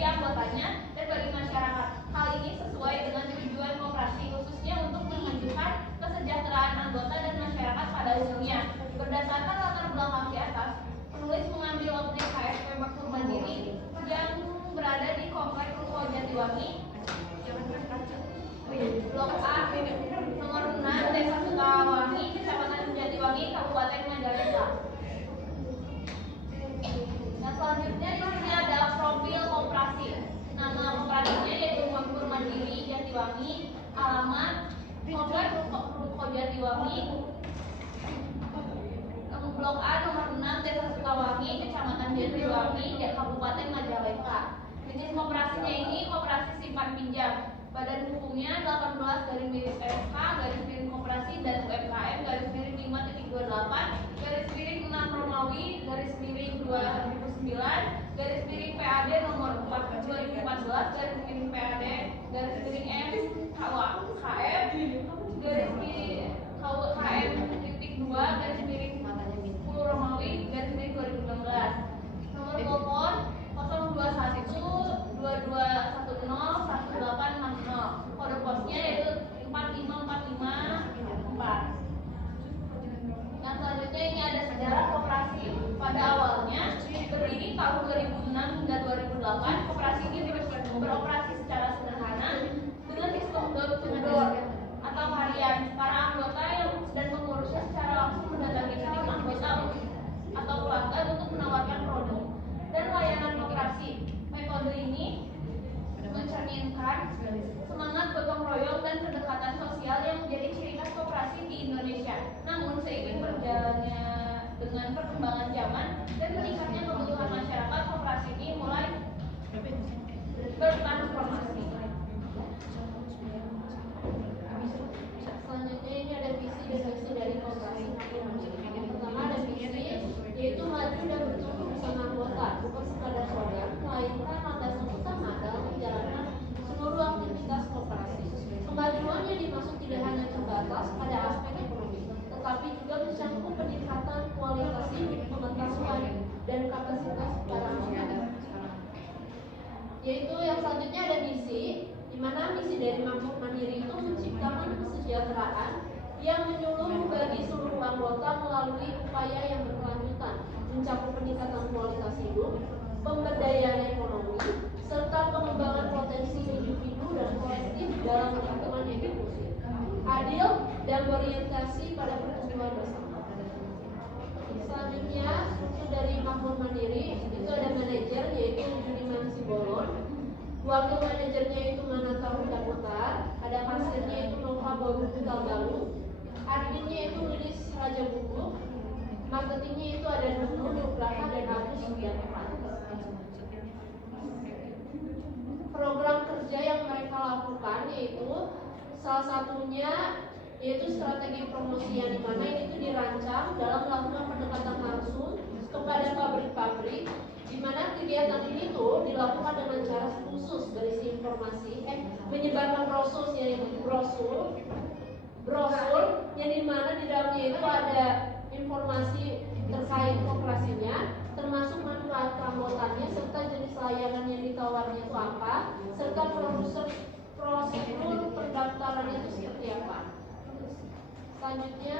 bagi anggotanya dan bagi masyarakat. Hal ini sesuai dengan tujuan koperasi, khususnya untuk memajukan kesejahteraan anggota dan masyarakat pada umumnya. Berdasarkan latar belakang di atas, penulis mengambil objek KSP Makmur Mandiri yang berada di Komplek Ruko Jatiwangi, Blok A, nomor 6, Desa Sukawangi, Kecamatan Jatiwangi, Kabupaten Majalengka. Nah, selanjutnya di sini ada profil koperasi. Nama koperasinya yaitu Makmur Mandiri Jatiwangi, alamat Komplek Ruko Jatiwangi, Blok A nomor 6, Desa Sukawangi, Kecamatan Jatiwangi, Kabupaten Majalengka. Jenis koperasinya ini koperasi simpan pinjam. Badan hukumnya 18/SK/Koperasi dan UMKM _5.28/6 Romawi _2009 PAD nomor 4/2014 PAD KWKM KWKM-2 Romawi _2016. Nomor telepon 02122101860. Kode posnya yaitu 45454. Yang selanjutnya ini ada sejarah koperasi. Pada awalnya berdiri tahun 2006 hingga 2008, koperasi ini beroperasi secara sederhana dengan sistem door to door atau harian. Para anggota yang dan pengurusnya secara langsung mendatangi setiap anggota atau pelanggan untuk menawarkan produk dan layanan koperasi. Metode ini mencerminkan semangat gotong royong dan kedekatan sosial yang menjadi ciri khas koperasi di Indonesia. Namun seiring berjalannya dengan perkembangan zaman dan meningkatnya kebutuhan masyarakat, koperasi ini mulai bertransformasi. Selanjutnya ini ada visi dan misi dari koperasi. Yang pertama ada visi, yaitu maju dan bertumbuh bersama anggota, bukan sekadar slogan, melainkan landasan utama dalam menjalankan seluruh aktivitas koperasi. Kemajuan yang dimaksud tidak hanya terbatas pada aspek ekonomi, tetapi juga mencakup peningkatan kualitas hidup, pengetahuan, dan kapasitas para anggota. Yaitu yang selanjutnya ada misi, di mana misi dari Makmur Mandiri itu menciptakan kesejahteraan yang menyeluruh bagi seluruh anggota melalui upaya yang berkelanjutan, mencakup peningkatan kualitas hidup, pemberdayaan ekonomi, serta pengembangan potensi individu dan kolektif dalam lingkungan yang inklusif, adil, dan berorientasi pada pertumbuhan bersama. Selanjutnya, struktur dari Makmur Mandiri itu ada manajer yaitu Judiman Sibolon, wakil manajernya itu Manata Huda Putar, ada kasirnya itu Nova Borutal Galuh, adminnya itu Lilis Raja Buku, marketingnya itu ada Nunu Nugraha dan Agus Sudiarto. Program kerja yang mereka lakukan yaitu salah satunya yaitu strategi promosi yang dimana ini itu dirancang dalam melakukan pendekatan langsung kepada pabrik-pabrik, di mana kegiatan ini tuh dilakukan dengan cara khusus berisi informasi, menyebarkan brosur yang dimana di dalamnya itu ada informasi terkait koperasinya, termasuk manfaat keanggotaannya serta jenis layanan yang ditawarnya itu apa, serta prosedur pendaftarannya itu seperti apa. Selanjutnya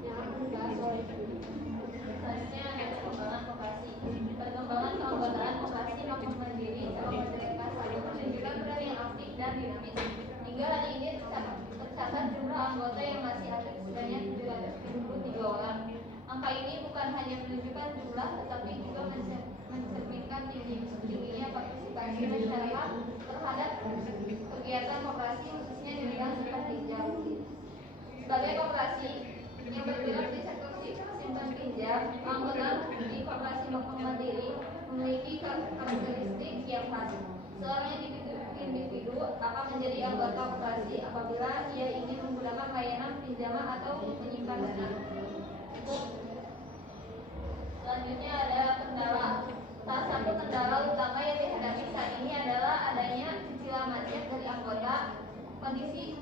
yang akan dibahas oleh selanjutnya ada pengembangan koperasi. Perkembangan keanggotaan koperasi Makmur Mandiri selama Majalengka menunjukkan peran yang aktif dan dinamis. Hingga hari ini tercatat jumlah anggota yang masih aktif sebanyak 773 orang. Angka ini bukan hanya menunjukkan jumlah, tetapi juga mencerminkan tingginya partisipasi masyarakat terhadap kegiatan koperasi, khususnya di bidang simpan pinjam. Sebagai koperasi yang bergerak di sektor simpan pinjam, anggota di koperasi Makmur Mandiri memiliki karakteristik yang khas. Seorang individu akan menjadi anggota koperasi apabila ia ingin menggunakan layanan pinjaman atau menyimpan dana. Selanjutnya ada kendala. Salah satu kendala utama yang dihadapi saat ini adalah adanya cicilan macet dari anggota. Kondisi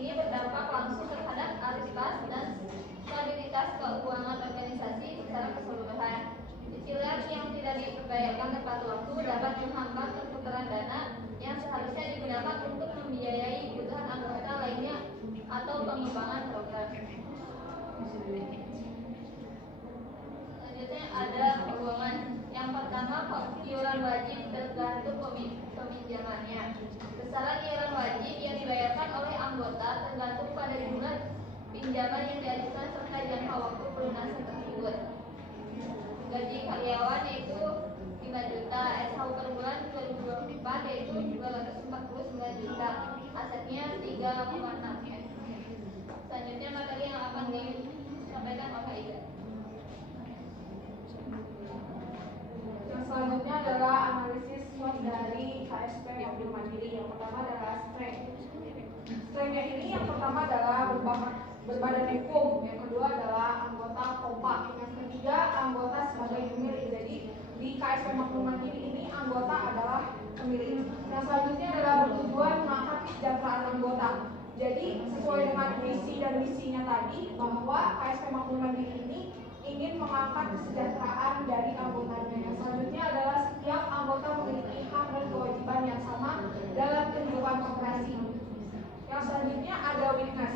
ini berdampak langsung terhadap arus kas dan stabilitas keuangan organisasi secara keseluruhan. Cicilan yang tidak dibayarkan tepat waktu dapat menghambat perputaran dana iuran wajib tergantung peminjamannya. Besaran iuran wajib yang dibayarkan oleh anggota tergantung pada jumlah pinjaman yang diajukan serta jangka waktu pelunasan tersebut. Gaji karyawan yaitu 5 juta, SHU per bulan 2024 yaitu 249 juta, asetnya 3,6 M. Selanjutnya materi yang akan disampaikan oleh Ida. Yang selanjutnya adalah analisis SWOT dari KSP Makmur Mandiri. Yang pertama adalah strength. Strength-nya ini yang pertama adalah berbadan hukum, yang kedua adalah anggota kompak, yang ketiga anggota sebagai pemilik. Jadi di KSP Makmur Mandiri ini anggota adalah pemilik. Yang selanjutnya adalah bertujuan mengangkat kesejahteraan anggota. Jadi sesuai dengan visi dan misinya tadi bahwa KSP Makmur Mandiri ini ingin mengangkat kesejahteraan dari anggotanya. Yang selanjutnya adalah setiap anggota memiliki hak dan kewajiban yang sama dalam kehidupan koperasi. Yang selanjutnya ada weakness.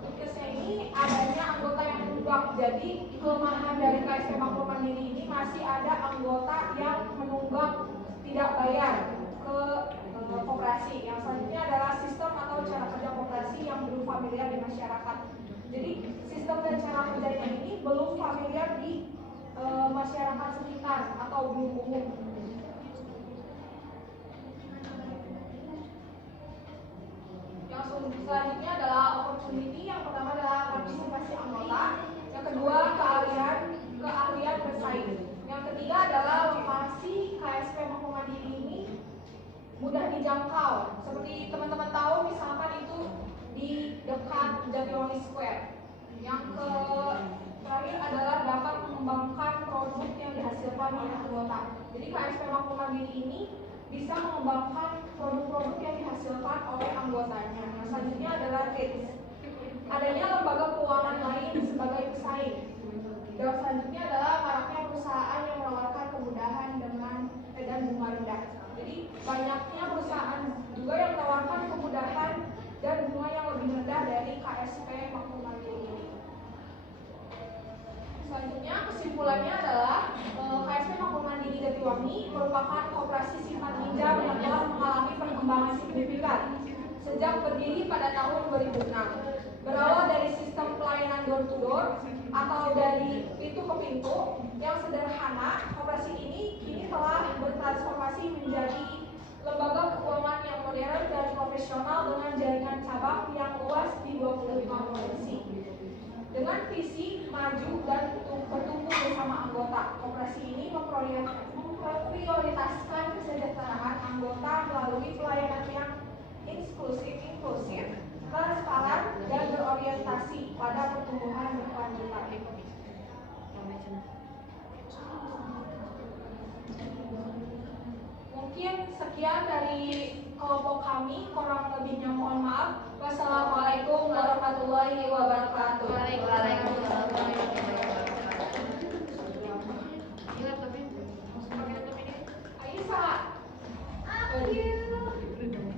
Weakness-nya ini adanya anggota yang menunggak. Jadi kelemahan dari KSP Makmur Mandiri ini masih ada anggota yang menunggak tidak bayar ke koperasi. Yang selanjutnya adalah sistem atau cara kerja koperasi yang belum familiar di masyarakat. Jadi sistem dan cara kerjanya ini belum familiar di masyarakat sekitar atau belum umum. Yang selanjutnya adalah opportunity. Yang pertama adalah partisipasi anggota. Yang kedua keahlian bersaing. Yang ketiga adalah lokasi KSP Makmur Mandiri ini mudah dijangkau. Seperti teman-teman tahu, misalkan itu di dekat Jatiwangi Square. Yang terakhir adalah dapat mengembangkan produk yang dihasilkan oleh anggota. Jadi KSP Makmur Mandiri ini bisa mengembangkan produk-produk yang dihasilkan oleh anggotanya. Yang selanjutnya adalah tips. Adanya lembaga keuangan lain sebagai pesaing. Dan selanjutnya adalah maraknya perusahaan yang menawarkan kemudahan dan bunga rendah. Jadi banyaknya perusahaan juga yang menawarkan kemudahan dan bunga yang lebih rendah dari KSP Makmur Mandiri ini. Selanjutnya kesimpulannya adalah KSP Makmur Mandiri Jatiwangi merupakan koperasi simpan pinjam yang telah mengalami perkembangan signifikan sejak berdiri pada tahun 2006. Berawal dari sistem pelayanan door to door atau dari pintu ke pintu yang sederhana, koperasi ini kini telah bertransformasi menjadi lembaga keuangan yang modern dan profesional dengan jaringan cabang yang luas di 25 provinsi. Dengan visi maju dan bertumbuh bersama anggota, koperasi ini memprioritaskan kesejahteraan anggota melalui pelayanan yang inklusif, transparan, dan berorientasi pada pertumbuhan berkelanjutan. Mungkin sekian dari kelompok kami, kurang lebihnya mohon maaf. Wassalamualaikum warahmatullahi wabarakatuh. Waalaikumsalam.